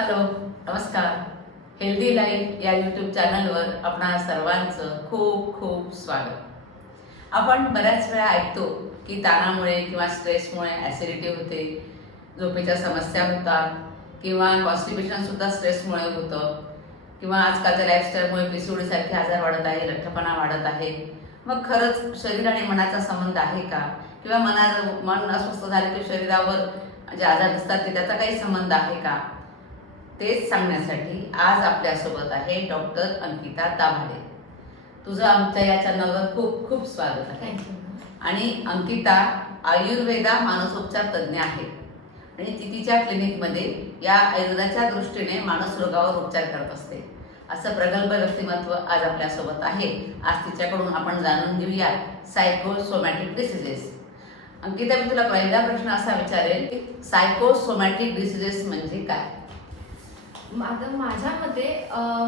Hello, नमस्कार. Healthy life या YouTube चॅनलवर आपणा सर्वांचं खूप खूप स्वागत. आपण बऱ्याच वेळा ऐकतो की ताणामुळे किंवा स्ट्रेसमुळे ॲसिडिटी होते, झोपेच्या समस्या होतात किंवा कॉन्स्टिपेशनसुद्धा स्ट्रेसमुळे होतं किंवा आजकालच्या लाईफस्टाईलमुळे पीसीओडीसारखे आजार वाढत आहे, लठ्ठपणा वाढत आहे. मग खरंच शरीर आणि मनाचा संबंध आहे का? किंवा मन अस्वस्थ झाले की शरीरावर जे आजार दिसतात ते त्याचा काही संबंध आहे का? तेच सांगण्यासाठी आज आपल्यासोबत आहे डॉक्टर अंकिता दाभाडे. तुझं आमच्या या चॅनलवर खूप खूप स्वागत आहे. आणि अंकिता आयुर्वेदा मानसोपचार तज्ज्ञ आहे आणि ती तिच्या क्लिनिकमध्ये या आयुर्वेदाच्या दृष्टीने मानस रोगावर उपचार करत असते. असं प्रगल्भ व्यक्तिमत्व आज आपल्यासोबत आहे. आज तिच्याकडून आपण जाणून घेऊया सायकोसोमॅटिक डिसिजेस. अंकिता, मी तुला पहिला प्रश्न असा विचारेल की सायकोसोमॅटिक डिसिजेस म्हणजे काय? आता माझ्या मते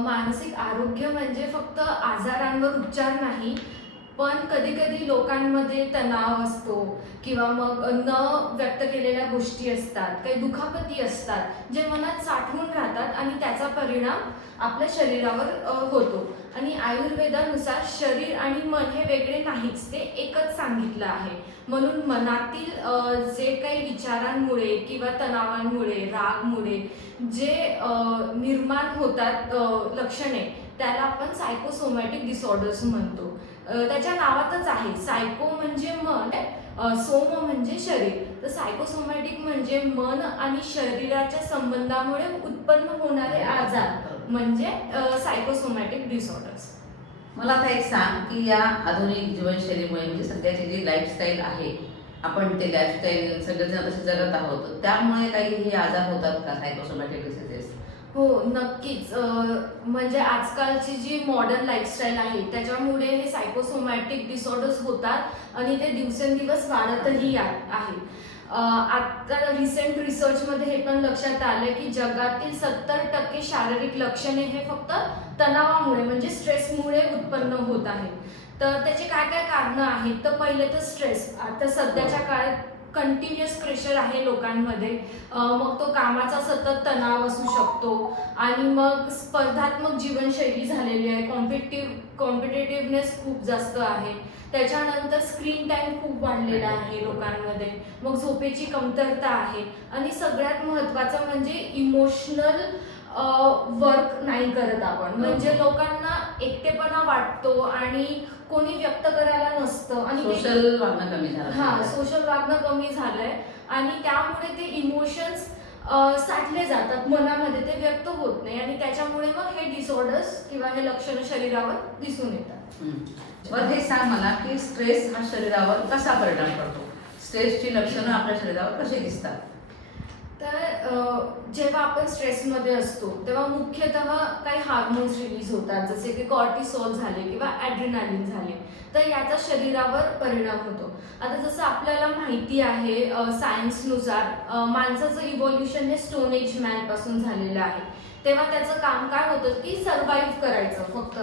मानसिक आरोग्य म्हणजे फक्त आजारांवर उपचार नाही, पण कधी कधी लोकांमध्ये तणाव असतो किंवा मग न व्यक्त केलेल्या गोष्टी असतात, काही दुखापती असतात जे मनात साठवून राहतात आणि त्याचा परिणाम आपल्या शरीरावर होतो. आणि आयुर्वेदानुसार शरीर आणि मन हे वेगळे नाहीच, ते एकच सांगितलं आहे. म्हणून मनातील जे काही विचारांमुळे किंवा तणावांमुळे, रागमुळे जे निर्माण होतात लक्षणे, त्याला आपण सायकोसोमॅटिक डिसऑर्डर्स म्हणतो. त्याच्या नावातच आहे, सायको म्हणजे मन, सोम म्हणजे शरीर. तर सायकोसोमॅटिक म्हणजे मन आणि शरीराच्या संबंधामुळे उत्पन्न होणारे आजार म्हणजे सायकोसोमॅटिक डिसऑर्डर्स. मला आता एक सांग की या आधुनिक जीवनशैलीमुळे म्हणजे सध्याची जी लाईफस्टाईल आहे, आपण ते लाईफस्टाईल सगळेजण तसे जगत आहोत, त्यामुळे काही हे आजार होतात का सायकोसोमॅटिक डिसिजेस? हो, नक्कीच. म्हणजे आजकालची जी मॉडर्न लाईफस्टाईल आहे त्याच्यामुळे हे सायकोसोमॅटिक डिसऑर्डर्स होतात आणि ते दिवसेंदिवस वाढतही आहे. आता रिसेंट रिसर्चमध्ये हे पण लक्षात आलं की जगातील 70% शारीरिक लक्षणे हे फक्त तणावामुळे म्हणजे स्ट्रेसमुळे उत्पन्न होत आहेत. तर त्याचे काय काय कारणं आहेत? तर पहिले तर स्ट्रेस. आता सध्याच्या काळात कंटिन्युअस प्रेशर आहे लोकांमध्ये. मग तो कामाचा सतत तणाव असू शकतो आणि मग स्पर्धात्मक जीवनशैली झालेली आहे, कॉम्पिटेटिव्हनेस खूप जास्त आहे. त्याच्यानंतर स्क्रीन टाईम खूप वाढलेला आहे लोकांमध्ये. मग झोपेची कमतरता आहे आणि सगळ्यात महत्त्वाचं म्हणजे इमोशनल वर्क नाही करत आपण. म्हणजे लोकांना एकटेपणा वाटतो आणि कोणी व्यक्त करायला नसतं आणि सोशल वागणं कमी झालं. सोशल वागणं कमी झालंय आणि त्यामुळे ते इमोशन्स साठले जातात मनामध्ये, ते व्यक्त होत नाही आणि त्याच्यामुळे मग हे डिसऑर्डर्स किंवा हे लक्षणं शरीरावर दिसून येतात. बरं, हे सांग मला की स्ट्रेस हा शरीरावर कसा परिणाम करतो? स्ट्रेसची लक्षणं आपल्या शरीरावर कशी दिसतात? तर जेव्हा आपण स्ट्रेसमध्ये असतो तेव्हा मुख्यतः काही हार्मोन्स रिलीज होतात, जसे की कॉर्टिसॉल झाले किंवा ॲड्रिनालिन झाले. तर याचा शरीरावर परिणाम होतो. आता जसं आपल्याला माहिती आहे सायन्सनुसार माणसाचं इव्हॉल्युशन हे स्टोन एज मॅनपासून झालेलं आहे. तेव्हा त्याचं काम काय होतं की सर्व्हाइव्ह करायचं फक्त.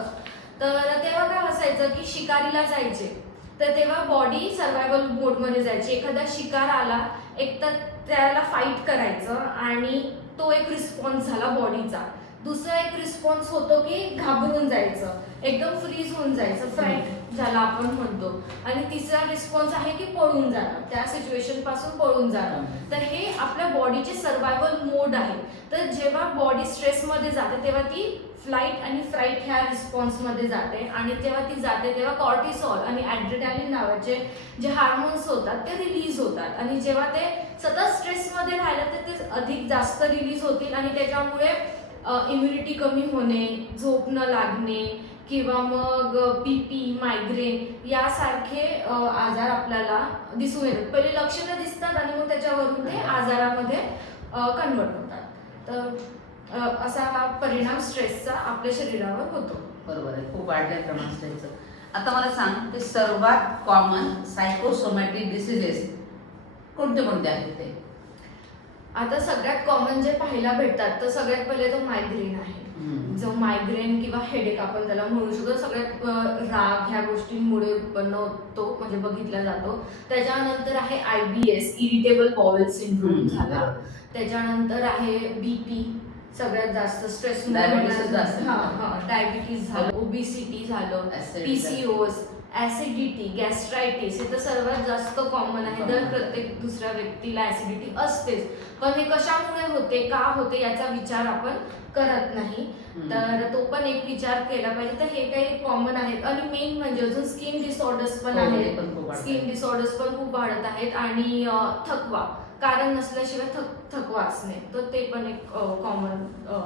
तर तेव्हा काय असायचं की शिकारीला जायचे, तर तेव्हा बॉडी सर्व्हायवल मोडमध्ये जायची. एखादा शिकार आला, एक तर त्याला फाईट करायचं आणि तो एक रिस्पॉन्स झाला बॉडीचा. दुसरा एक रिस्पॉन्स होतो की घाबरून जायचं, एकदम फ्रीज होऊन जायचं, फ्राईट ज्याला आपण म्हणतो. आणि तिसरा रिस्पॉन्स आहे की पळून जाणं, त्या सिच्युएशन पासून पळून जाणं. तर हे आपल्या बॉडीचे सर्व्हायवल मोड आहे. तर जेव्हा बॉडी स्ट्रेसमध्ये जाते तेव्हा ती फ्लाईट आणि फ्राईट ह्या रिस्पॉन्समध्ये जाते आणि जेव्हा ती जाते तेव्हा कॉर्टिसॉल आणि ॲड्रिनालिन नावाचे जे हार्मोन्स होतात ते रिलीज होतात आणि जेव्हा ते सतत स्ट्रेसमध्ये राहिलं तर ते अधिक जास्त रिलीज होतील आणि त्याच्यामुळे इम्युनिटी कमी होणे, झोप न लागणे किंवा मग बीपी, मायग्रेन यासारखे आजार आपल्याला दिसून येतात. पहिले लक्षणं दिसतात आणि मग त्याच्यावरून ते आजारामध्ये कन्वर्ट होतात. तर असा हा परिणाम स्ट्रेसचा आपल्या शरीरावर होतो. बरोबर आहे, खूप वाढलंय प्रमाण स्ट्रेसचं. आता मला सांग की सर्वात कॉमन सायकोसोमॅटिक डिसिजेस कोणते कोणते आहेत ते? आता सगळ्यात कॉमन जे पाहायला भेटतात तर सगळ्यात पहिले तो मायग्रेन आहे. जो मायग्रेन किंवा हेडेक आपण त्याला म्हणू शकतो, सगळ्यात राग ह्या गोष्टींमुळे उत्पन्न होतो म्हणजे बघितला जातो. त्याच्यानंतर आहे IBS, इरिटेबल बाउल सिंड्रोम झाला. त्याच्यानंतर आहे बीपी, सगळ्यात जास्त स्ट्रेस Diabetes सुद्धा असेल. डायबिटीज झालं, ओबिसिटी झालं, Acidity. पीसीओएस, ऍसिडिटी, गॅस्ट्रायटिस हे तर सर्वात जास्त कॉमन आहे. दर प्रत्येक दुसऱ्या व्यक्तीला ऍसिडिटी असतेच, पण हे कशामुळे होते, का होते याचा विचार आपण करत नाही. तर तो पण एक विचार केला पाहिजे. तर हे काही कॉमन आहेत. आणि मेन म्हणजे अजून स्किन डिसऑर्डर्स पण हो, हे आहेत. पण खूप वाढतं. स्किन डिसऑर्डर्स पण खूप वाढत आहेत. आणि थकवा, कारण नसल्याशिवाय थकवा असणे, तर ते पण एक कॉमन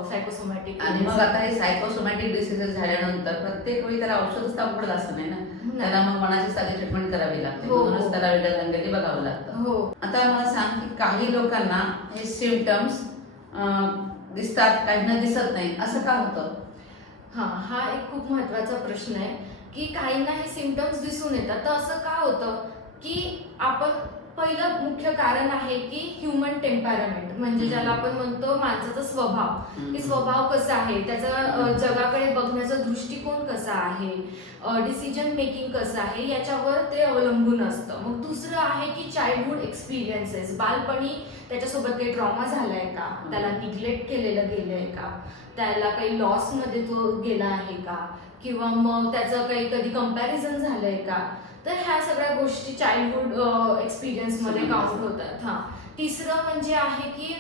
सायकोसोमॅटिक. आणि मग आता हे सायकोसोमॅटिक डिसीजेस झाल्यानंतर प्रत्येक वेळी त्याला औषधच ताबडतोब असं नाही ना, त्याला मग मनाची साधी ट्रीटमेंट करावी लागते. हो. म्हणूनच त्याला वेगळ्या रंगाने बघावं लागतं. हो. आता मला सांग की काही लोकांना हे सिम्पटम्स दिसतात, काहींना दिसत नाही, असं का होतं? हा एक खूप महत्वाचा प्रश्न आहे की काहींना हे सिम्पटम्स दिसून येतात. तर असं का होतं की आपण पहिलं मुख्य कारण आहे की ह्युमन टेम्परामेंट, म्हणजे ज्याला आपण म्हणतो माणसाचा स्वभाव, की स्वभाव कसा आहे, त्याचा जगाकडे बघण्याचा दृष्टिकोन कसा आहे, डिसिजन मेकिंग कसं आहे, याच्यावर ते अवलंबून असतं. मग दुसरं आहे की चाइल्डहुड एक्सपिरियन्सेस, बालपणी त्याच्यासोबत काही ट्रॉमा झालाय का, त्याला निग्लेक्ट केलेलं गेलंय का, त्याला काही लॉसमध्ये तो गेला आहे का, किंवा मग त्याचं काही कधी कंपॅरिझन झालंय का. तर ह्या सगळ्या गोष्टी चाइल्डहुड एक्सपिरियन्समध्ये काउंट होतात. तिसरं म्हणजे आहे की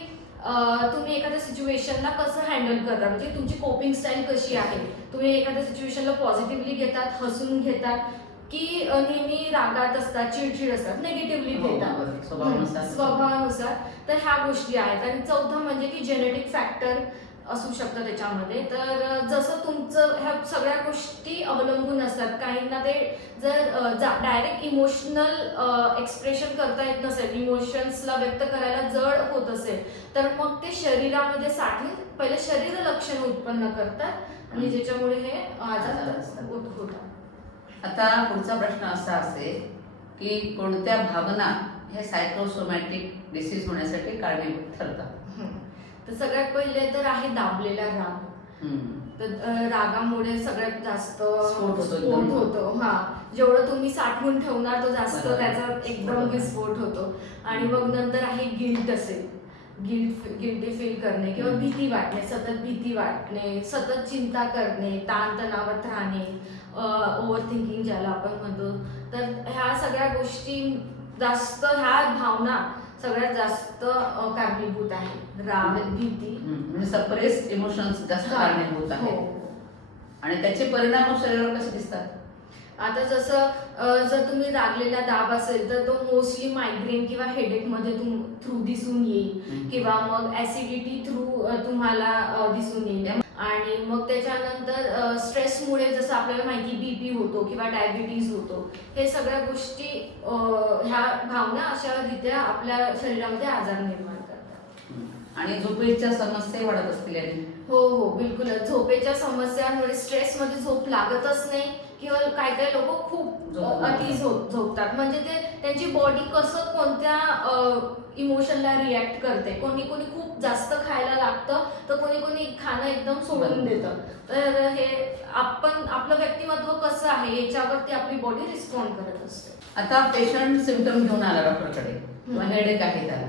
तुम्ही एखाद्या सिच्युएशनला कसं हँडल करता, म्हणजे तुमची कोपिंग स्टाईल कशी आहे. तुम्ही एखाद्या सिच्युएशनला पॉझिटिव्हली घेतात, हसून घेतात, की नेहमी रागात असतात, चिडचिड असतात, निगेटिव्हली घेतात स्वभावानुसार. तर ह्या गोष्टी आहेत. आणि चौथं म्हणजे की जेनेटिक फॅक्टर असू शकतं त्याच्यामध्ये. तर जसं तुमचं ह्या सगळ्या गोष्टी अवलंबून असतात. काहींना ते जर डायरेक्ट इमोशनल एक्सप्रेशन करता येत नसेल, इमोशन्सला व्यक्त करायला जड होत असेल, तर मग ते शरीरामध्ये साठून पहिले शरीर लक्षणं उत्पन्न करतात आणि ज्याच्यामुळे हे आजार होतात. आता पुढचा प्रश्न असा असेल की कोणत्या भावना हे सायकोसोमॅटिक डिसीज होण्यासाठी कारणीभूत ठरतात? तर सगळ्यात पहिले तर आहे दाबलेला राग. तर रागामुळे सगळ्यात जास्त स्फोट होतो. जेवढं तुम्ही साठवून ठेवणार तो जास्त त्याचा एकदम विस्फोट होतो. आणि मग नंतर आहे गिल्ट असेल, गिल्टी फील करणे किंवा भीती वाटणे, सतत भीती वाटणे, सतत चिंता करणे, ताणतणावात राहणे, ओव्हर थिंकिंग ज्याला आपण म्हणतो. तर ह्या सगळ्या गोष्टी जास्त, ह्या भावना सगळ्यात जास्त कारणीभूत आहे. राग, भीती, म्हणजे सप्रेस्ड इमोशन्स जास्त कारणीभूत आहेत. आणि त्याचे परिणाम शरीरावर कसे दिसतात? आता जसं जर तुम्ही रागलेला दाब असेल तर तो मोस्टली मायग्रेन किंवा हेडेक मध्ये थ्रू दिसून येईल, किंवा मग ऍसिडिटी थ्रू तुम्हाला दिसून येईल. आणि मग त्याच्यानंतर स्ट्रेसमुळे जसं आपल्याला माहिती बीपी होतो किंवा डायबिटीज होतो. हे सगळ्या गोष्टी, ह्या भावना अशा रीत्या आपल्या शरीरामध्ये आजार निर्माण करतात. आणि झोपेच्या समस्या वाढत असतील याने? हो, बिलकुल. झोपेच्या समस्यांमुळे स्ट्रेसमध्ये झोप लागतच नाही, किंवा काही काही लोक खूप अति झोपतात. म्हणजे ते त्यांची बॉडी कसं कोणत्या इमोशनला रिॲक्ट करते. कोणी कोणी खूप जास्त खायला लागतं, तर कोणी कोणी खाणं एकदम सोडून देतं. तर हे आपलं व्यक्तिमत्व कसं आहे याच्यावरती आपली बॉडी रिस्पॉन्ड करत असते. आता पेशंट सिम्पटम घेऊन आला डॉक्टरकडे, हेडेक आहे त्याला,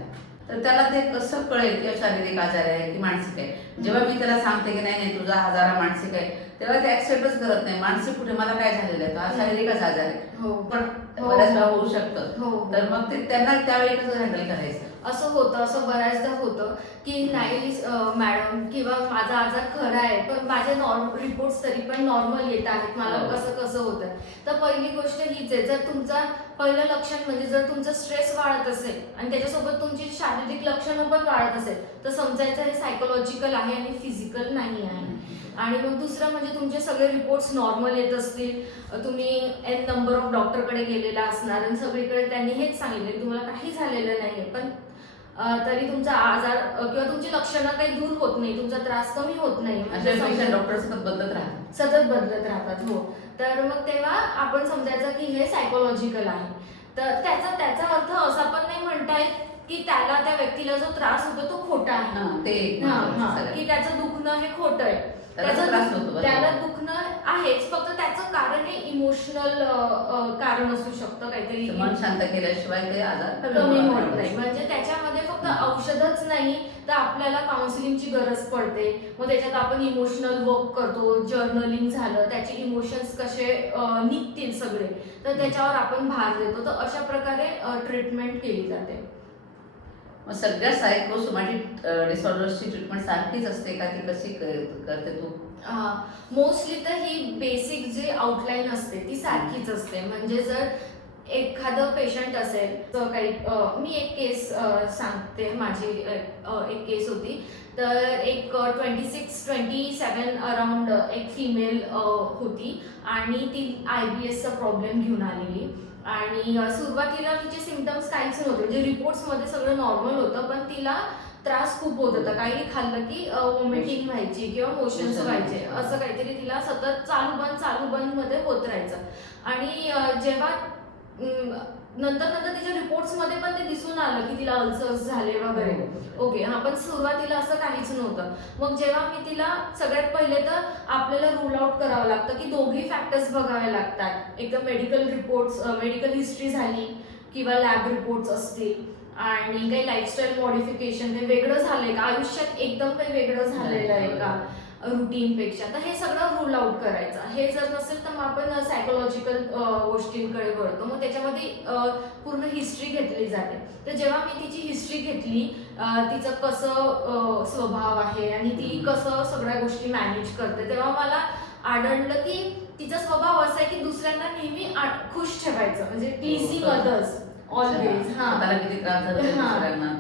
तर त्याला ते कसं कळेल की शारीरिक आजार आहे की मानसिक आहे? जेव्हा मी त्याला सांगते की नाही तुझा आजार हा मानसिक आहे, तेव्हा ते ऍक्सेप्टच करत नाही. मानसिक कुठे, मला काय झालेलं आहे, हा शारीरिकच आजार आहे. पण बऱ्याचदा होऊ शकतं. तर मग ते त्यांना त्यावेळी कसं हँडल करायचं? असं होतं, असं बऱ्याचदा होतं की नाही मॅडम, किंवा माझा आजार खरा आहे पण माझे रिपोर्ट्स तरी पण नॉर्मल येत आहेत, मला कसं होतं. तर पहिली गोष्ट हीच आहे, जर तुमचा पहिलं लक्षण म्हणजे जर तुमचं स्ट्रेस वाढत असेल आणि त्याच्यासोबत तुमची शारीरिक लक्षणं पण वाढत असेल, तर समजायचं हे सायकोलॉजिकल आहे आणि फिजिकल नाही आहे. आणि मग दुसरं म्हणजे तुमचे सगळे रिपोर्ट्स नॉर्मल येत असतील, तुम्ही एन नंबर ऑफ डॉक्टरकडे गेलेला असणार आणि सगळीकडे त्यांनी हेच सांगितले तुम्हाला काही झालेलं नाहीये, पण तरी तुमचा आजार किंवा तुमची लक्षणं काही दूर होत नाही, तुमचा त्रास कमी होत नाही, म्हणजे डॉक्टर सतत बदलत राहतात. तर मग तेव्हा आपण समजायचं की हे सायकोलॉजिकल आहे. तर त्याचा अर्थ असा पण नाही म्हणता येत की त्याला त्या व्यक्तीला जो त्रास होतो तो खोटा आहे. हा, ते एक हा, महत्त्वाचं हा, सगळ्यात. की त्याचं दुखणं हे खोटं आहे. त्याला त्रास होतो, बरोबर. त्याला दुखणं आहेच, फक्त त्याचं कारण हे इमोशनल कारण असू शकतं काहीतरी, मन शांत केल्याशिवाय ते आजार कमी होत नाही. म्हणजे त्याच्यामध्ये फक्त औषधच नाही तर आपल्याला काउन्सिलिंगची गरज पडते. मग त्याच्यात आपण इमोशनल वर्क करतो, जर्नलिंग झालं, त्याचे इमोशन्स कसे निघतील सगळे, तर त्याच्यावर आपण भार देतो. तर अशा प्रकारे ट्रीटमेंट केली जाते. मग सगळ्या सायकोसोमॅटिक डिसऑर्डर्सची ट्रीटमेंट सारखीच असते का, ती कशी करते तू? मोस्टली तर ही बेसिक जी आउटलाईन असते ती सारखीच असते. म्हणजे जर एखादं पेशंट असेल तर काही मी एक केस सांगते. माझी एक केस होती. तर एक 26-27 अराउंड एक फिमेल होती आणि ती IBSचा प्रॉब्लेम घेऊन आलेली. आणि सुरुवातीला तिचे सिम्पटम्स काहीच नव्हते, म्हणजे रिपोर्ट्समध्ये सगळं नॉर्मल होतं, पण तिला त्रास खूप होत होता. काही खाल्लं की वॉमिटिंग व्हायची किंवा मोशन्स व्हायचे, असं काहीतरी तिला सतत चालू बंद मध्ये होत राहायचं. आणि जेव्हा नंतर तिच्या रिपोर्ट्समध्ये पण ते दिसून आलं की तिला अल्सर्स झाले वगैरे. ओके, हा, पण सुरुवातीला असं काहीच नव्हतं. मग जेव्हा मी तिला सगळ्यात पहिले तर आपल्याला रूल आउट करावं लागतं की दोघी फॅक्टर्स बघावे लागतात. एक तर मेडिकल रिपोर्ट्स, मेडिकल हिस्ट्री झाली किंवा लॅब रिपोर्ट्स असतील, आणि काही लाईफस्टाईल मॉडिफिकेशन, काही वेगळं झालंय का आयुष्यात, एकदम काही वेगळं झालेलं आहे का रुटीनपेक्षा, तर हे सगळं रूल आउट करायचं. हे जर नसेल तर मग आपण सायकोलॉजिकल गोष्टींकडे वळतो. मग त्याच्यामध्ये पूर्ण हिस्ट्री घेतली जाते. तर जेव्हा मी तिची हिस्ट्री घेतली, तिचं कसं स्वभाव आहे आणि ती कसं सगळ्या गोष्टी मॅनेज करते, तेव्हा मला आढळलं की तिचा स्वभाव असा आहे की दुसऱ्यांना नेहमी खुश ठेवायचं, म्हणजे प्लीजिंग अदर्स ऑलवेज.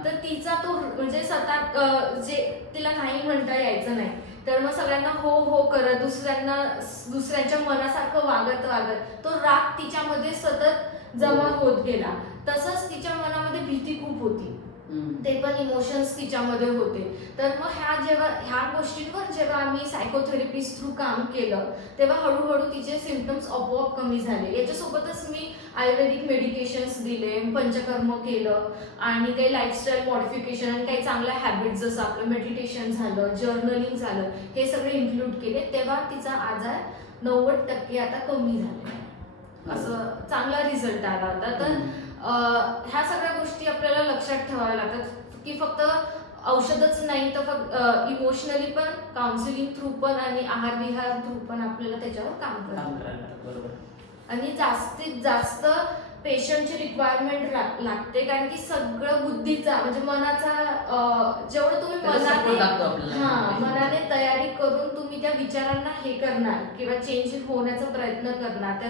तर तिचा तो म्हणजे सतत जे तिला नाही म्हणता यायचं नाही, तर मग सगळ्यांना हो हो करत दुसऱ्यांच्या मनासारखं वागत तो राग तिच्यामध्ये सतत जमा होत गेला. तसंच तिच्या मनामध्ये भीती खूप होती, ते पण इमोशन्स तिच्यामध्ये होते. तर मग ह्या गोष्टींवर जेव्हा आम्ही सायकोथेरपिस्ट थ्रू काम केलं, तेव्हा हळूहळू तिचे सिम्पटम्स आपोआप कमी झाले. याच्यासोबतच मी आयुर्वेदिक मेडिकेशन्स दिले, पंचकर्म केलं, आणि काही लाईफस्टाईल मॉडिफिकेशन आणि काही चांगल्या हॅबिट्स, जसं आपलं मेडिटेशन झालं, जर्नलिंग झालं, हे सगळे इन्क्लूड केले. तेव्हा तिचा आजार 90% आता कमी झाला. असं चांगला रिझल्ट आला होता. तर ह्या सगळ्या गोष्टी आपल्याला लक्षात ठेवाव्या लागतात की फक्त औषधच नाही, तर फक्त इमोशनली पण, काउन्सिलिंग थ्रू पण आणि आहार विहार थ्रू पण आपल्याला त्याच्यावर काम करावं. आणि जास्तीत जास्त पेशंटची रिक्वायरमेंट लागते, कारण की सगळं बुद्धीचा म्हणजे मनाचा, जेवढं तुम्ही मनाने तयारी करून तुम्ही त्या विचारांना हे करणार किंवा चेंज होण्याचा प्रयत्न करणार,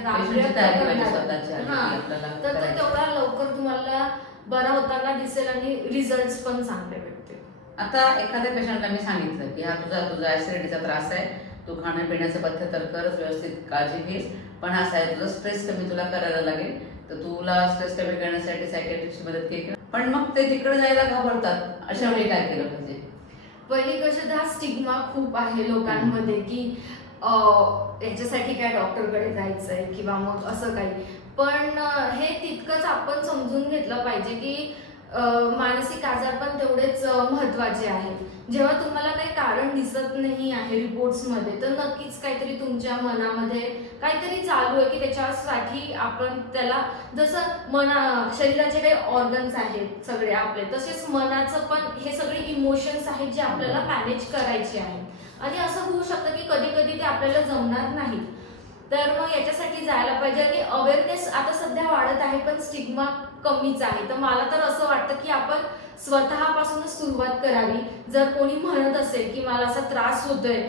तर तेवढा लवकर तुम्हाला बरा होताना दिसेल आणि रिझल्ट पण चांगले भेटतील. आता एखाद्या पेशंटला मी सांगितलं की हा तुझा ऍसिडिटीचा त्रास आहे, तू खाण्यापिण्याचं पथ्य तर करच, व्यवस्थित काळजी घेस, पण असं आहे तुझा स्ट्रेस कमी तुला करायला लागेल, तर तुला स्ट्रेस कमी करण्यासाठी सायकॅट्रिस्टची मदत केली, पण मग ते तिकडे जायला घाबरतात. अशा वेळी काय केलं पाहिजे? पहिली गोष्ट, हा स्टिग्मा खूप आहे लोकांमध्ये की याच्यासाठी काय डॉक्टरकडे जायचंय किंवा मग असं काही. पण हे तितकंच आपण समजून घेतलं पाहिजे की मानसिक आजार पण तेवढेच महत्वाचे आहेत. जेव्हा तुम्हाला काही कारण दिसत नाही आहे रिपोर्ट्समध्ये, तर नक्कीच काहीतरी तुमच्या मनामध्ये काहीतरी चालू आहे की त्याच्यासाठी आपण त्याला, जसं शरीराचे काही ऑर्गन्स आहेत सगळे आपले, तसेच मनाचं पण हे सगळे इमोशन्स आहेत जे आपल्याला मॅनेज करायचे आहेत. आणि असं होऊ शकतं की कधी कधी ते आपल्याला जमणार नाही, तर मग याच्यासाठी जायला पाहिजे. आणि अवेअरनेस आता सध्या वाढत आहे, पण स्टिग्मा कमीच आहे. तर मला तर असं वाटतं की आपण स्वतःपासूनच सुरुवात करावी. जर कोणी म्हणत असेल की मला असा त्रास होतोय,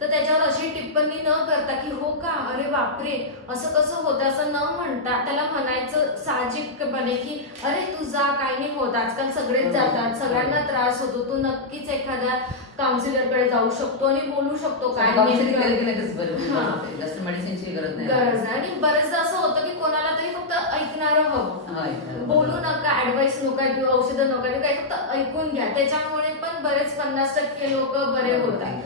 तर त्याच्यावर अशी टिप्पणी न करता की हो का, अरे बापरे, असं कसं होतं, असं न म्हणता त्याला म्हणायचं साहजिकपणे की अरे तू जा, काही नाही होत, आजकाल सगळेच जातात, सगळ्यांना त्रास होतो, तू नक्कीच एखाद्या काउन्सिलरकडे जाऊ शकतो आणि बोलू शकतो काय मेडिसिनची गरज नाही. आणि बरेचदा असं होतं की कोणाला तरी फक्त ऐकणारं हवं, बोलू नका, ऍडवाइस नका किंवा औषधं नका देऊ, काही फक्त ऐकून घ्या. त्याच्यामुळे पण बरेच 50% लोक बरे होतात.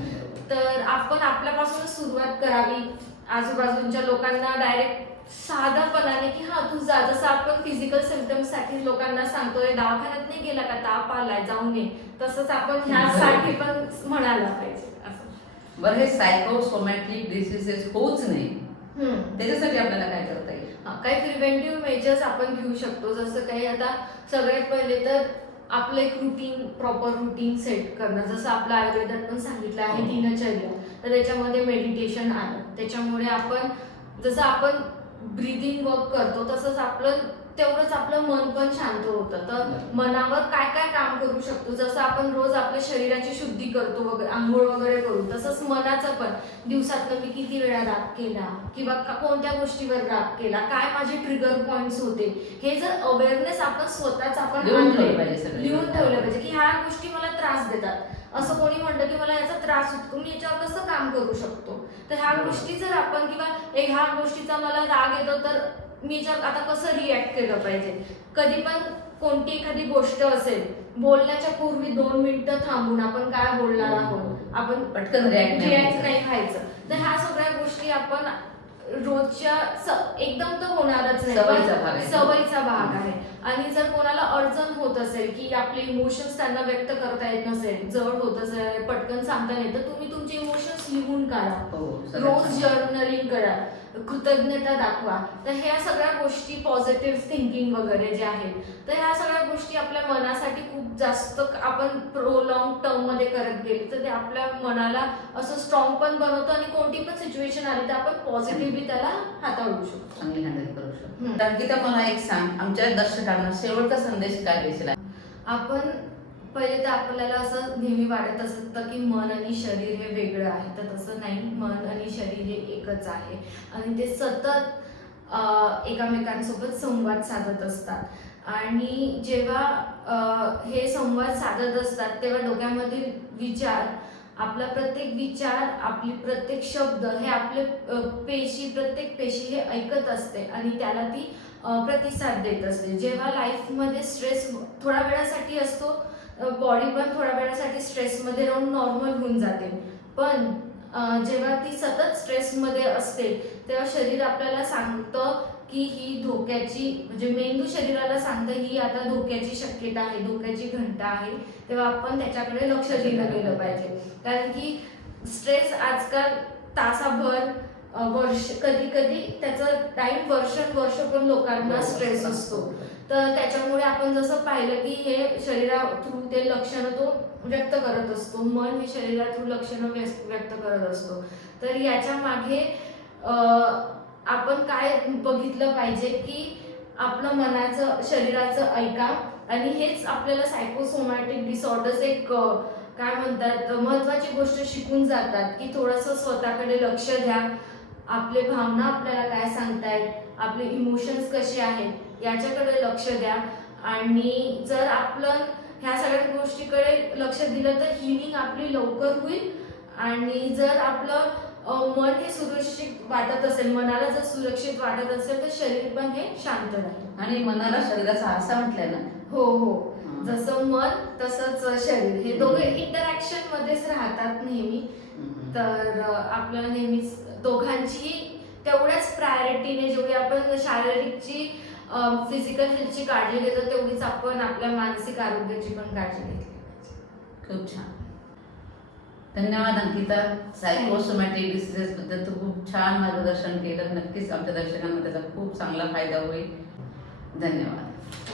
तर आपण आपल्यापासूनच सुरुवात करावी. आजूबाजूच्या लोकांना डायरेक्ट साधापणाने की हा तू जा, जसं आपण फिजिकल सिम्पटम्स साठी लोकांना सांगतोय दवाखान्यात नाही गेला का, ताप आलाय जाऊन ये, तसंच आपण ह्यासाठी पण म्हणायला पाहिजे असं. बरं, हे सायकोसोमॅटिक डिसीजेस होऊच नाही हम्म. त्याच्यासाठी आपल्याला काय करता येईल? काही प्रिव्हेंटिव्ह मेजर्स आपण घेऊ शकतो, जसं काही आता सगळ्यात पहिले तर आपलं एक रुटीन, प्रॉपर रुटीन सेट करणं. जसं आपलं आयुर्वेदात पण सांगितलं आहे दिनचर्या, तर त्याच्यामध्ये मेडिटेशन आलं. त्याच्यामुळे आपण जसं आपण ब्रीदिंग वर्क करतो तसंच आपलं तेवढंच आपलं मन पण शांत होतं. तर मनावर काय काय काम करू शकतो, जसं आपण रोज आपल्या शरीराची शुद्धी करतो वगैरे, आंघोळ वगैरे करू, तसंच मनाचं पण दिवसातनं मी किती वेळा राग केला किंवा कोणत्या गोष्टीवर राग केला, काय माझे ट्रिगर पॉइंट्स होते, हे जर अवेअरनेस आपण स्वतःच आपण लिहून आणले, ठेवलं पाहिजे सगळं. लिहून ठेवलं पाहिजे की ह्या गोष्टी मला त्रास देतात. असं कोणी म्हणतं की मला याचा त्रास होतो, मी याच्यावर कसं काम करू शकतो. तर ह्या गोष्टी जर आपण किंवा ह्या गोष्टीचा मला राग येतो तर मी आता कसं रिॲक्ट केलं पाहिजे. कधी पण कोणती एखादी गोष्ट असेल, बोलण्याच्या पूर्वी 2 मिनिटं थांबून आपण काय बोलणार आहोत, आपण पटकन रिॲक्ट नाही व्हायचं. तर ह्या सगळ्या गोष्टी आपण रोजच्या एकदम तर होणारच नाही, सवयीचा भाग आहे. सवयीचा भाग आहे. आणि जर कोणाला अडचण होत असेल की आपले इमोशन्स त्यांना व्यक्त करता येत नसेल, जड होत असेल, पटकन सांगता नाही, तर तुम्ही तुमचे इमोशन्स लिहून काढा, रोज जर्नलिंग करा, कृतज्ञता दाखवा. तर ह्या सगळ्या गोष्टी, पॉझिटिव्ह थिंकिंग वगैरे जे आहेत, तर ह्या सगळ्या गोष्टी आपल्या मनासाठी खूप जास्त आपण लॉंग टर्म मध्ये करत गेलो तर ते आपल्या मनाला असं स्ट्रॉंग पण बनवतं आणि कोणती पण सिच्युएशन आली तर आपण पॉझिटिव्हली त्याला हाताळू शकतो, चांगली हँडल करू शकतो. तर गीता, मला एक सांग, आमच्या दर्शकांना शेवटचा संदेश काय द्यायचा आहे? आपण पहिले तर आपल्याला असं नेहमी वाटत असतं की मन आणि शरीर हे वेगळं आहे, तर तसं नाही. मन आणि शरीर हे एकच आहे आणि ते सतत एकामेकांसोबत संवाद साधत असतात. आणि जेव्हा हे संवाद साधत असतात तेव्हा डोक्यामधील विचार, आपला प्रत्येक विचार, आपली प्रत्येक शब्द हे आपले प्रत्येक पेशी हे ऐकत असते आणि त्याला ती प्रतिसाद देत असते. जेव्हा लाईफमध्ये स्ट्रेस थोड्या वेळासाठी असतो, बॉडी पण थोड्या वेळासाठी स्ट्रेसमध्ये राहून नॉर्मल होऊन जाते, पण जेव्हा ती सतत स्ट्रेसमध्ये असते तेव्हा शरीर आपल्याला सांगतं की ही धोक्याची, म्हणजे मेंदू शरीराला सांगतं ही आता धोक्याची शक्यता आहे, धोक्याची घंटा आहे, तेव्हा आपण त्याच्याकडे लक्ष दिलं गेलं पाहिजे. कारण की स्ट्रेस आजकाल तासाभर, वर्ष, कधी कधी त्याचा टाइम वर्ष पण लोकांना स्ट्रेस असतो. तर त्याच्यामुळे आपण जसं पाहिलं की हे शरीरा थ्रू ते लक्षणं तो व्यक्त करत असतो, मन हे शरीरा थ्रू लक्षणं व्यक्त करत असतो. तर याच्या मागे आपण काय बघितलं पाहिजे की आपलं मनाचं, शरीराचं ऐका. आणि हेच आपल्याला सायकोसोमॅटिक डिसऑर्डर्स एक काय म्हणतात, महत्वाची गोष्ट शिकून जातात की थोडंसं स्वतःकडे लक्ष द्या, आपले भावना आपल्याला काय सांगतायत, आपले इमोशन्स कसे आहेत याच्याकडे लक्ष द्या. आणि जर आपलं ह्या सगळ्या गोष्टीकडे लक्ष दिलं तर हिलिंग आपली लवकर होईल. आणि जर आपलं मन हे सुरक्षित वाटत असेल, मनाला जर सुरक्षित वाटत असेल तर शरीर पण हे शांत राहील. आणि मनाला शरीराचा आरसा म्हटलंय ना? हो, जसं मन तसंच शरीर, हे दोघे इंटरॅक्शन मध्येच राहतात नेहमी. तर आपल्याला नेहमीच दोघांची तेवढ्याच प्रायोरिटीने, जेवढी आपण शारीरिकची फिजिकल हेल्थची काळजी घेतो तेवढीच आपण आपल्या मानसिक आरोग्याची पण काळजी घेतली पाहिजे. खूप छान, धन्यवाद अंकिता. सायकोसोमॅटिक डिसीजेस बद्दल तू खूप छान मार्गदर्शन केलं. नक्कीच आमच्या दर्शकांना त्याचा खूप चांगला फायदा होईल. धन्यवाद.